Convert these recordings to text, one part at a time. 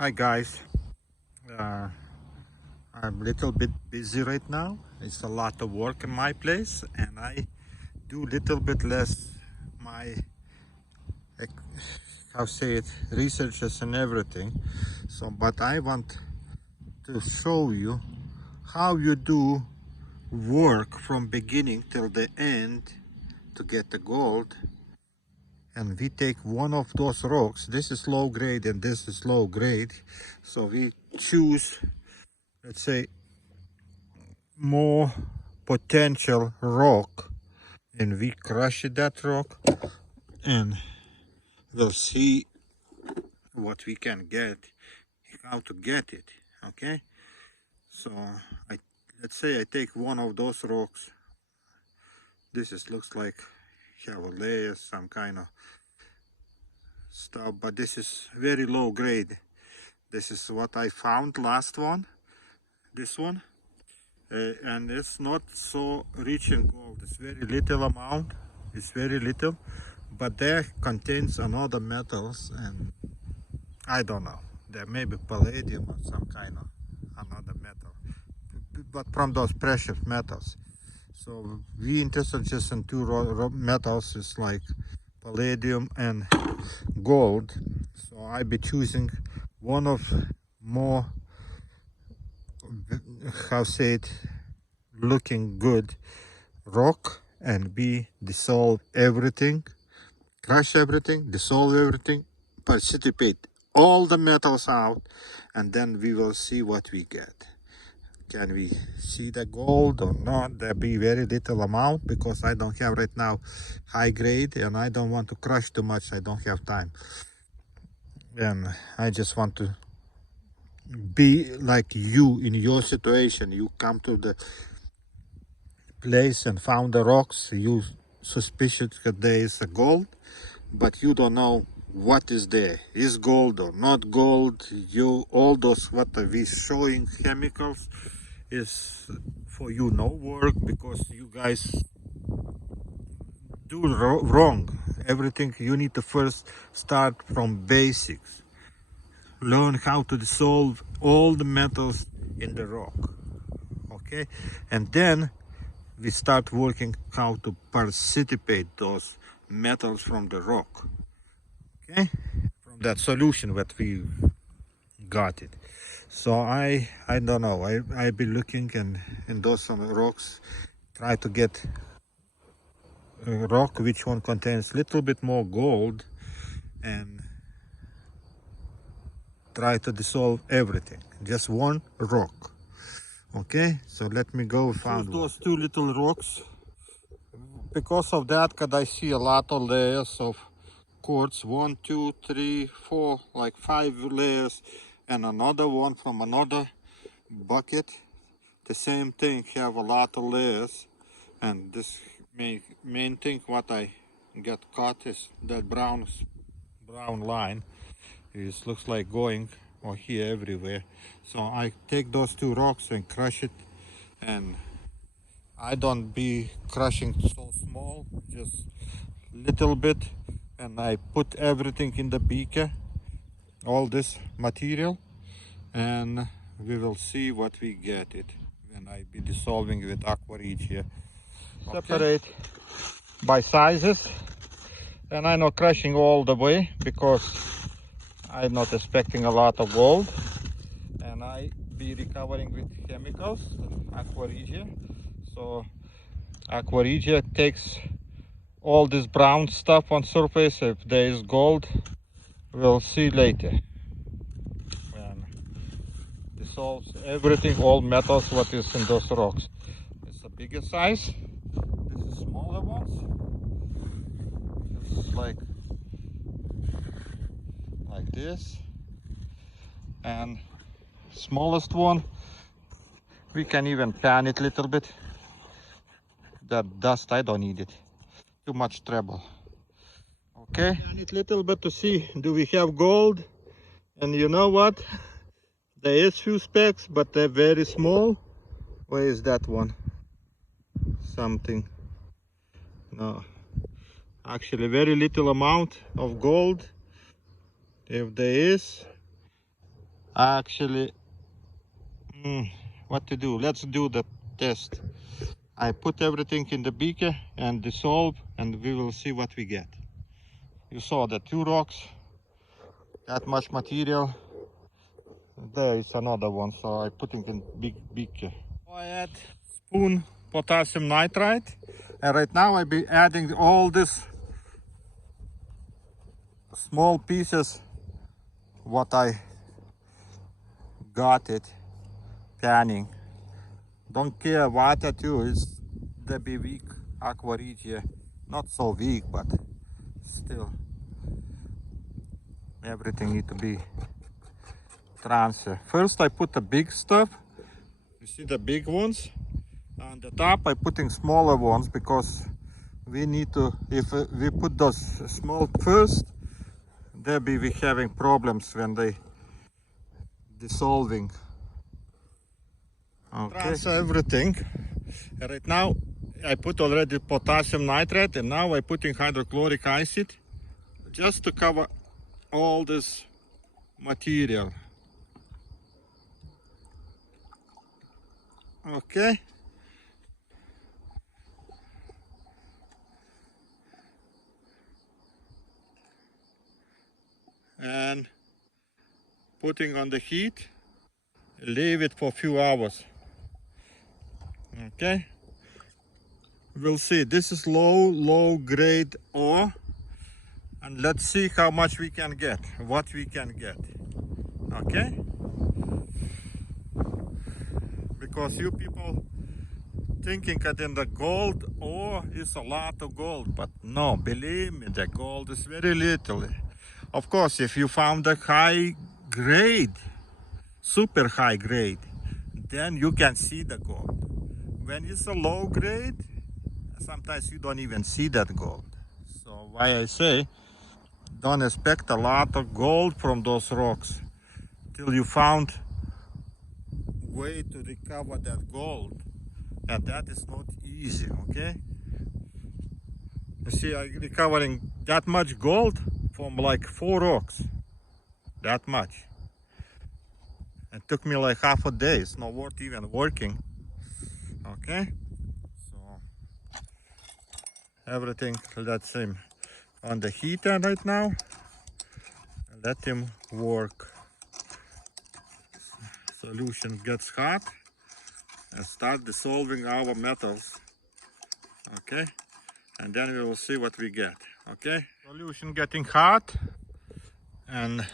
Hi guys, uh, I'm a little bit busy right now. It's a lot of work in my place and I do little bit less my, how say it, researches and everything. So, but I want to show you how you do work from beginning till the end to get the gold. And we take one of those rocks. This is low grade and this is low grade. So we choose, let's say, more potential rock, and we crush that rock and we'll see what we can get, how to get it. Okay, so I let's say I take one of those rocks. This is looks like have a layer, some kind of stuff, but this is very low grade. This is what I found last one, this one. And it's not so rich in gold. It's very little amount. It's very little, but there contains another metals, and I don't know. There may be palladium or some kind of another metal, but from those precious metals. So we interested just in two metals. It's like palladium and gold. So I be choosing one of more, how say it, looking good rock, and we dissolve everything, crush everything, dissolve everything, precipitate all the metals out, and then we will see what we get. Can we see the gold or not? There be very little amount because I don't have right now high grade and I don't want to crush too much. I don't have time, and I just want to be like you in your situation. You come to the place and found the rocks, you suspicious that there is a gold, but you don't know what is there, is gold or not gold. You all those what we showing chemicals is for you no work, because you guys do wrong everything. You need to first start from basics, learn how to dissolve all the metals in the rock, okay, and then we start working how to precipitate those metals from the rock, okay, from that solution that we got it. So I don't know, I be looking and in those some rocks, try to get a rock which one contains little bit more gold, and try to dissolve everything, just one rock. Okay, so let me go found those two little rocks. Because of that, could I see a lot of layers of quartz, 1, 2, 3, 4, like 5 layers, and another one from another bucket. The same thing, have a lot of layers, and this main thing what I get caught is that brown line. It looks like going or here everywhere. So I take those two rocks and crush it, and I don't be crushing so small, just little bit, and I put everything in the beaker, all this material, and we will see what we get it when I be dissolving with aqua regia. Okay. Separate by sizes, and I'm not crushing all the way because I'm not expecting a lot of gold, and I be recovering with chemicals, aqua regia. So aqua regia takes all this brown stuff on surface. If there is gold, we'll see later. And dissolves everything, all metals what is in those rocks. It's a bigger size. This is smaller ones. This is like this. And smallest one, we can even pan it a little bit. That dust, I don't need it. Too much trouble. Okay. Pan it a little bit to see, do we have gold? And you know what? There is few specks, but they're very small. Where is that one? Something. No. Actually, very little amount of gold. If there is, Actually, what to do? Let's do the test. I put everything in the beaker and dissolve, and we will see what we get. You saw the 2 rocks, that much material. There is another one, so I put it in big beaker. I add spoon potassium nitrate, and right now I be adding all these small pieces what I got it panning. Don't care what I do, it's the be weak aqua regia, not so weak, but still everything need to be transfer. First I put the big stuff, you see the big ones. On the top I putting smaller ones because we need to, if we put those small first, there be we having problems when they dissolving. Okay. Transfer everything. Right now I put already potassium nitrate, and now I putting hydrochloric acid just to cover all this material. Okay. And putting on the heat, leave it for a few hours. Okay. We'll see. This is low grade ore, and let's see how much we can get, what we can get. Okay. Because you people thinking that in the gold ore is a lot of gold, but no, believe me, the gold is very little. Of course, if you found a high grade, super high grade, then you can see the gold. When it's a low grade, sometimes you don't even see that gold. So why I say, don't expect a lot of gold from those rocks till you found way to recover that gold, and that is not easy. Okay, you see, I recovering that much gold from like 4 rocks, that much. It took me like half a day. It's not worth even working. Okay, so everything, let's him on the heater right now, let him work. Solution gets hot and start dissolving our metals. Okay, and then we will see what we get. Okay, solution getting hot, and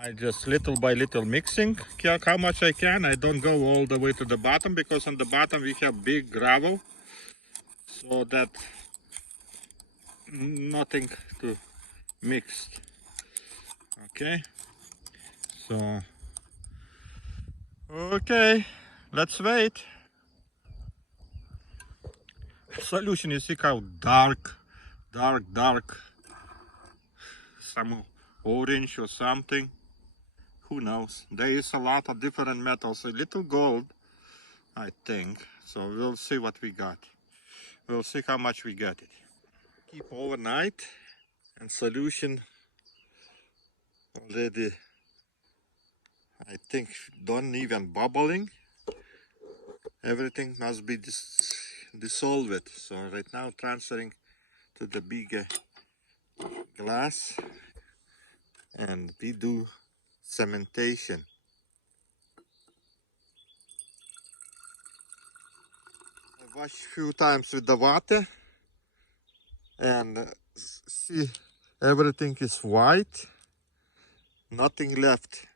I just little by little mixing how much I can. I don't go all the way to the bottom because on the bottom we have big gravel, so that nothing to mix. Okay, so okay, let's wait. Solution, you see how dark, some orange or something. Who knows? There is a lot of different metals, a little gold, I think. So we'll see what we got. We'll see how much we get it. Keep overnight, and solution already, I think, don't even bubbling. Everything must be dissolved. So right now transferring to the bigger glass, and we do cementation. I wash a few times with the water, and see, everything is white, nothing left.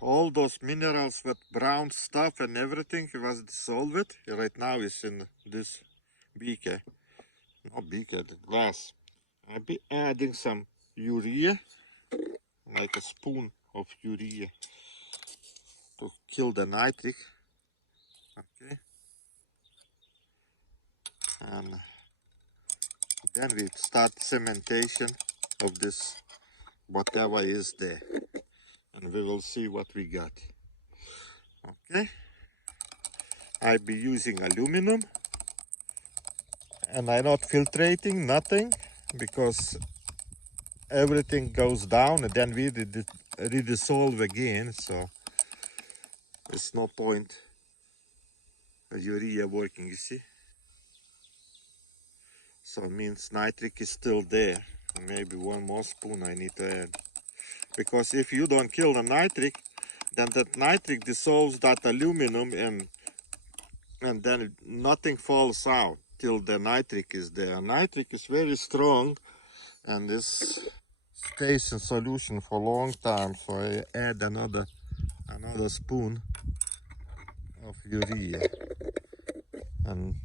All those minerals with brown stuff and everything was dissolved. Right now is in this beaker, not beaker, the glass. I'll be adding some urea, like a spoon of urea, to kill the nitric. Okay, and then we start cementation of this whatever is there, and we will see what we got. Okay, I'll be using aluminum, and I'm not filtrating nothing because everything goes down, and then we redissolve again, so there's no point urea working, you see. So it means nitric is still there. Maybe one more spoon I need to add. Because if you don't kill the nitric, then that nitric dissolves that aluminum and then nothing falls out till the nitric is there. Nitric is very strong and this stays in solution for a long time. So I add another spoon of urea. And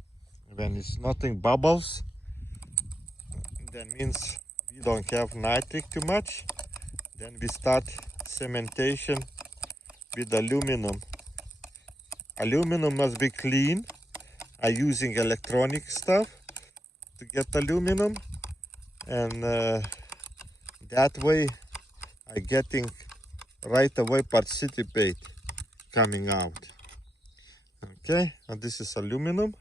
when it's nothing bubbles, that means we don't have nitric too much. Then we start cementation with aluminum. Aluminum must be clean. I'm using electronic stuff to get aluminum, and that way I'm getting right away participate coming out. Okay, and this is aluminum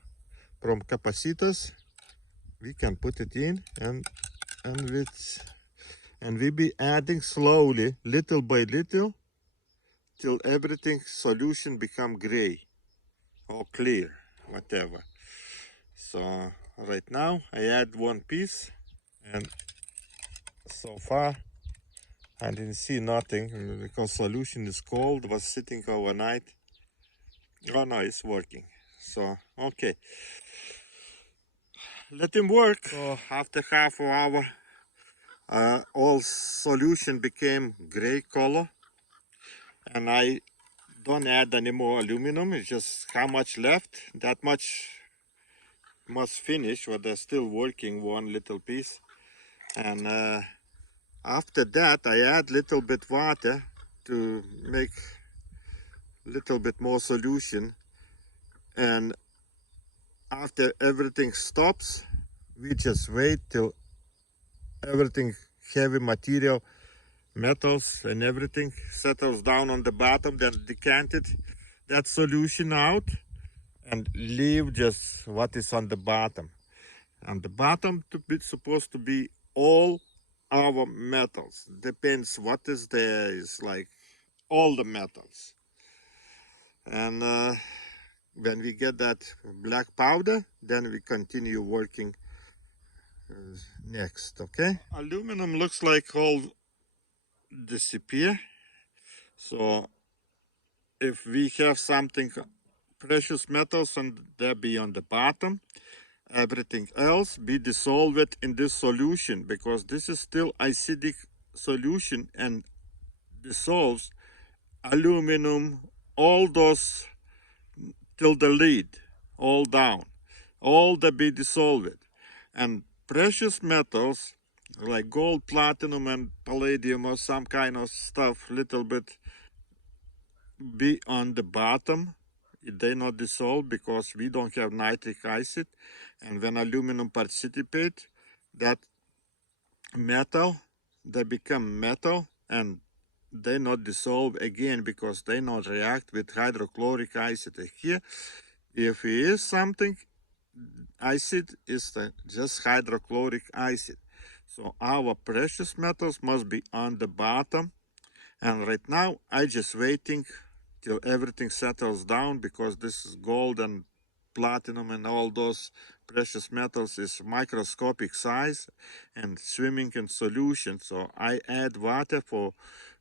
from capacitors. We can put it in and we be adding slowly, little by little, till everything solution become gray or clear, whatever. So right now I add one piece, and so far I didn't see nothing because solution is cold, was sitting overnight. Oh no, it's working. So okay, let him work. So after half an hour, all solution became gray color, and I don't add any more aluminum. It's just how much left, that much must finish, but they're still working one little piece. And after that I add little bit water to make little bit more solution, and after everything stops we just wait till everything heavy material, metals and everything settles down on the bottom. Then decant it, that solution out, and leave just what is on the bottom. And the bottom supposed to be all our metals. Depends what is there, is like all the metals. And when we get that black powder, then we continue working next. Okay, aluminum looks like all disappear. So if we have something precious metals, and they be on the bottom, everything else be dissolved in this solution, because this is still acidic solution and dissolves aluminum, all those till the lid, all down, all that be dissolved. And precious metals like gold, platinum and palladium or some kind of stuff, little bit be on the bottom. They not dissolve because we don't have nitric acid, and when aluminum participate, that metal, they become metal and they not dissolve again because they not react with hydrochloric acid. Here, if it is something acid, is just hydrochloric acid. So our precious metals must be on the bottom, and right now I just waiting till everything settles down, because this is gold and platinum and all those precious metals is microscopic size and swimming in solution. So I add water for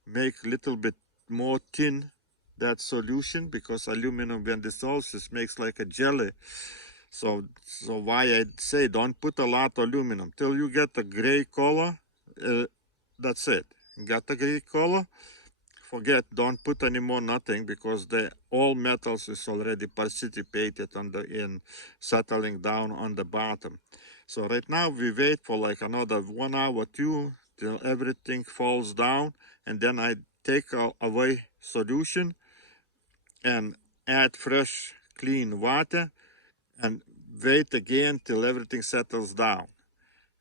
make little bit more thin that solution, because aluminum when dissolves it makes like a jelly. So why I say don't put a lot of aluminum till you get a gray color. That's it. Got a gray color, forget, don't put any more nothing, because the all metals is already participated on in settling down on the bottom. So right now we wait for like another 1 hour, 2 till everything falls down, and then I take away solution and add fresh clean water and wait again till everything settles down.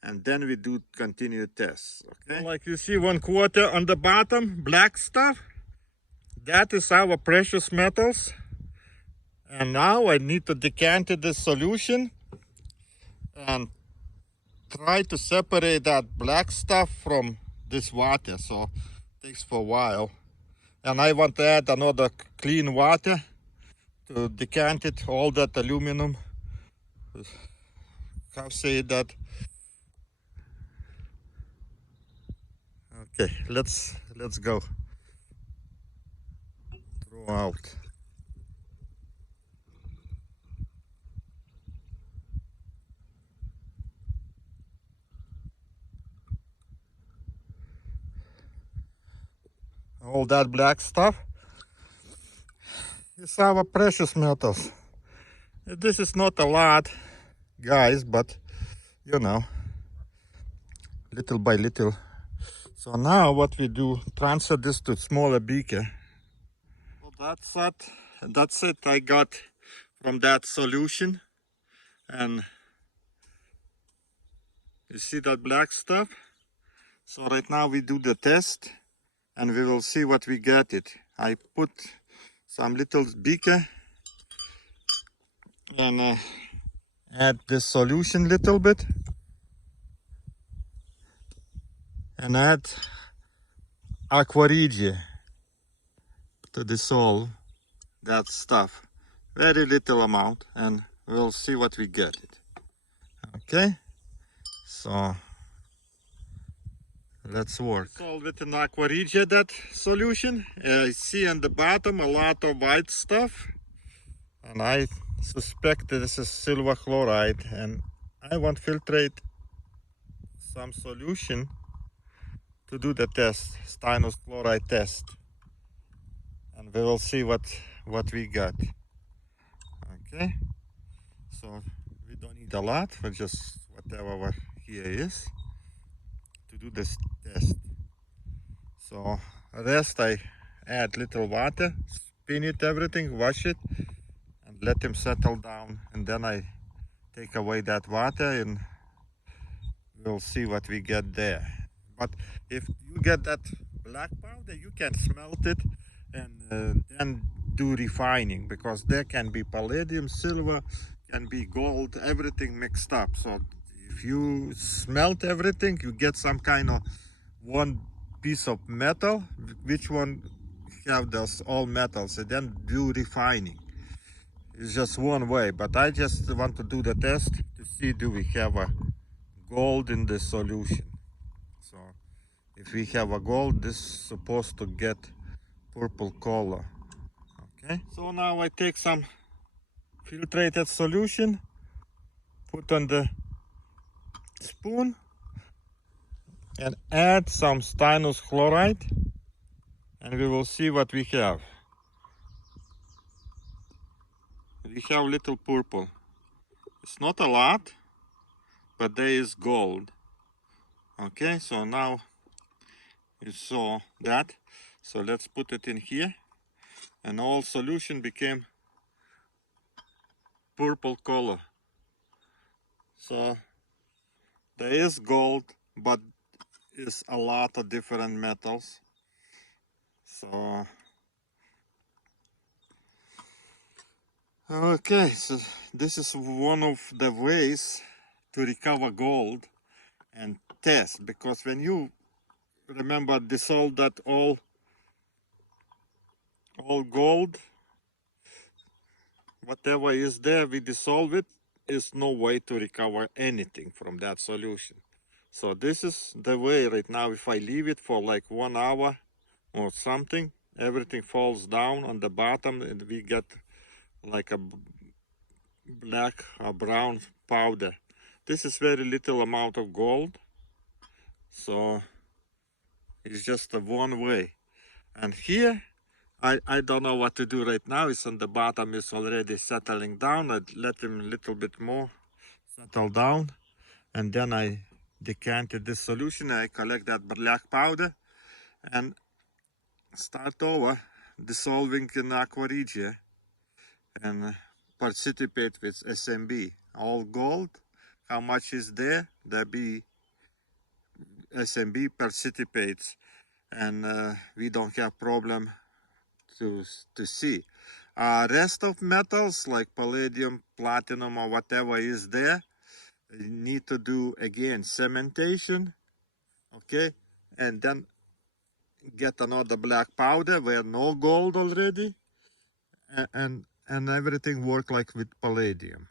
And then we do continued tests. Okay, like you see 1/4 on the bottom, black stuff, that is our precious metals. And now I need to decant this solution and try to separate that black stuff from this water. So takes for a while. And I want to add another clean water to decant it, all that aluminum. How say that? Okay, let's go. Throw out. All that black stuff is our precious metals. This is not a lot, guys, but you know, little by little. So now what we do, transfer this to smaller beaker. Well, that's it I got from that solution. And you see that black stuff? So right now we do the test and we will see what we get it. I put some little beaker and add this solution little bit and add aqua regia to dissolve that stuff. Very little amount, and we'll see what we get it. Okay, so let's work. Solve it in aqua regia, that solution. I see on the bottom a lot of white stuff, and I suspect that this is silver chloride, and I want to filtrate some solution to do the test, stannous chloride test, and we will see what we got. Okay, so we don't need a lot, but just whatever here is to do this test. So rest I add little water, spin it, everything, wash it, and let them settle down, and then I take away that water and we'll see what we get there. But if you get that black powder, you can smelt it and then do refining, because there can be palladium, silver, can be gold, everything mixed up. So if you smelt everything, you get some kind of one piece of metal, which one have those all metals, and then do refining. It's just one way, but I just want to do the test to see do we have a gold in the solution. So if we have a gold, this is supposed to get purple color. Okay, so now I take some filtrated solution, put on the spoon, and add some stannous chloride, and we will see what we have. We have little purple. It's not a lot, but there is gold. Okay, so now you saw that. So let's put it in here, and all solution became purple color. So there is gold, but it's a lot of different metals. So okay, so this is one of the ways to recover gold and test, because when you remember dissolve that all gold, whatever is there, we dissolve it, is no way to recover anything from that solution. So this is the way right now. If I leave it for like 1 hour or something, everything falls down on the bottom and we get like a black or brown powder. This is very little amount of gold, so it's just a one way. And here I don't know what to do right now. It's on the bottom, it's already settling down. I let him a little bit more settle down, and then I decanted this solution. I collect that black powder and start over dissolving in aqua regia and participate with SMB. All gold, how much is there? There be SMB participates, and we don't have problem to see. Rest of metals like palladium, platinum, or whatever is there, you need to do again cementation, okay, and then get another black powder where no gold already, and everything work like with palladium.